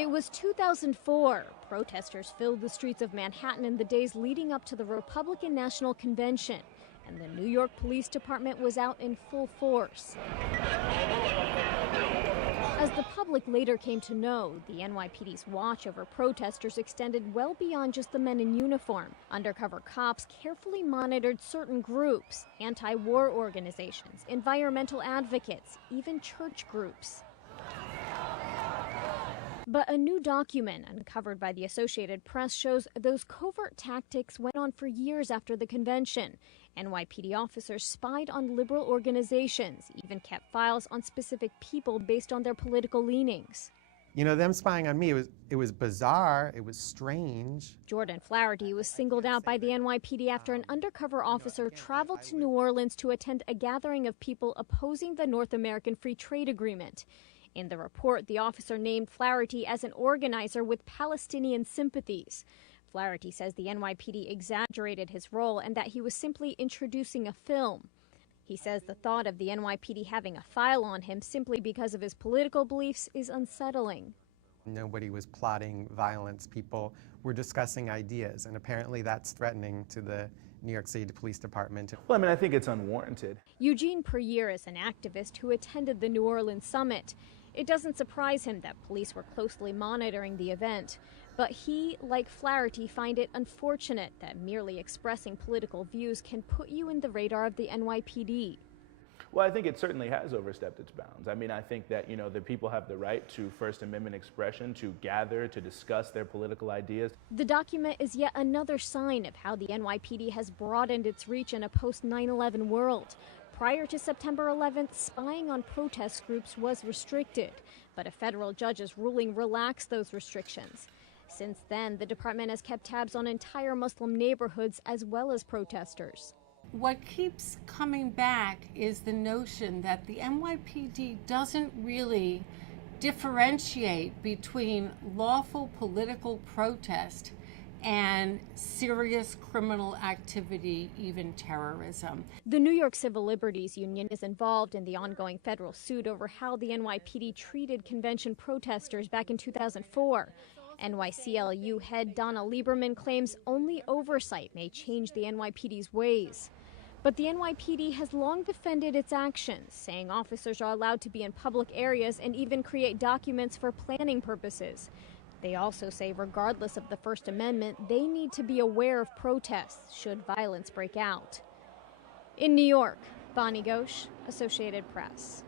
It was 2004. Protesters filled the streets of Manhattan in the days leading up to the Republican National Convention, and the New York Police Department was out in full force. As the public later came to know, the NYPD's watch over protesters extended well beyond just the men in uniform. Undercover cops carefully monitored certain groups, anti-war organizations, environmental advocates, even church groups. But a new document uncovered by the Associated Press shows those covert tactics went on for years after the convention. NYPD officers spied on liberal organizations, even kept files on specific people based on their political leanings. You know, them spying on me, it was bizarre, it was strange. Jordan Flaherty was singled out by the NYPD after an undercover officer traveled to New Orleans to attend a gathering of people opposing the North American Free Trade Agreement. In the report, the officer named Flaherty as an organizer with Palestinian sympathies. Flaherty says the NYPD exaggerated his role and that he was simply introducing a film. He says the thought of the NYPD having a file on him simply because of his political beliefs is unsettling. Nobody was plotting violence. People were discussing ideas, and apparently that's threatening to the New York City Police Department. Well, I mean, I think it's unwarranted. Eugene Perrier is an activist who attended the New Orleans summit. It doesn't surprise him that police were closely monitoring the event, but he, like Flaherty, find it unfortunate that merely expressing political views can put you in the radar of the NYPD. Well, I think it certainly has overstepped its bounds. I mean, I think that, the people have the right to First Amendment expression, to gather, to discuss their political ideas. The document is yet another sign of how the NYPD has broadened its reach in a post-9/11 world. Prior to September 11th, spying on protest groups was restricted, but a federal judge's ruling relaxed those restrictions. Since then, the department has kept tabs on entire Muslim neighborhoods as well as protesters. What keeps coming back is the notion that the NYPD doesn't really differentiate between lawful political protest and serious criminal activity, even terrorism. The New York Civil Liberties Union is involved in the ongoing federal suit over how the NYPD treated convention protesters back in 2004. NYCLU head Donna Lieberman claims only oversight may change the NYPD's ways. But the NYPD has long defended its actions, saying officers are allowed to be in public areas and even create documents for planning purposes. They also say regardless of the First Amendment, they need to be aware of protests should violence break out. In New York, Bonnie Ghosh, Associated Press.